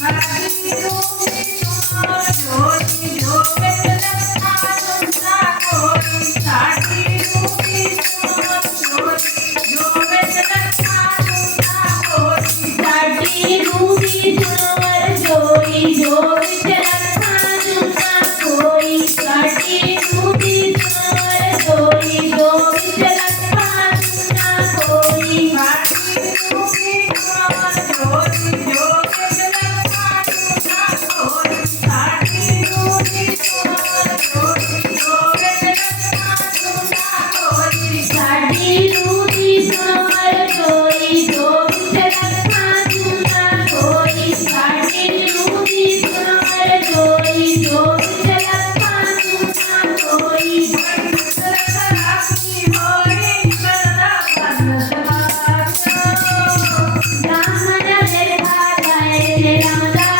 para ramadan.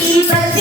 一分。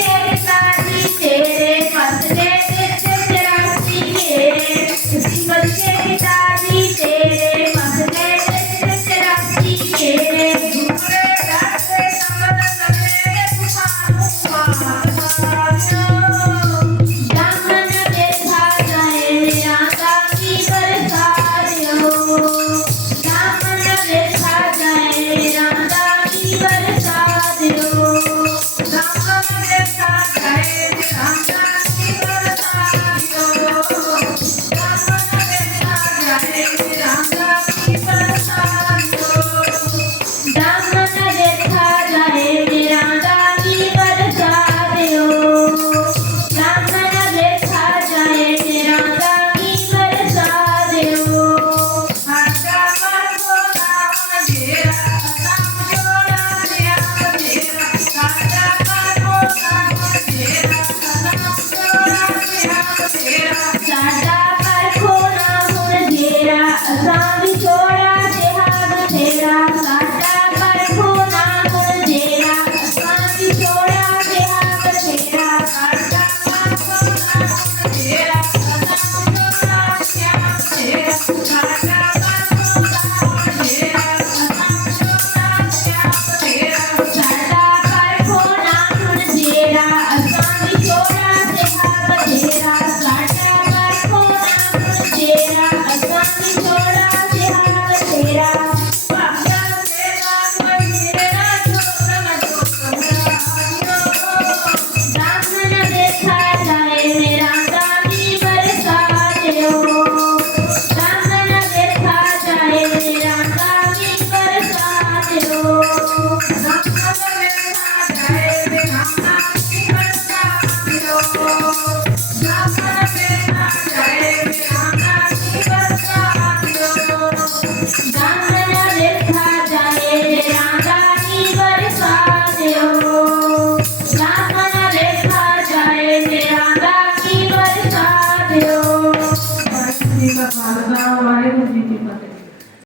さ い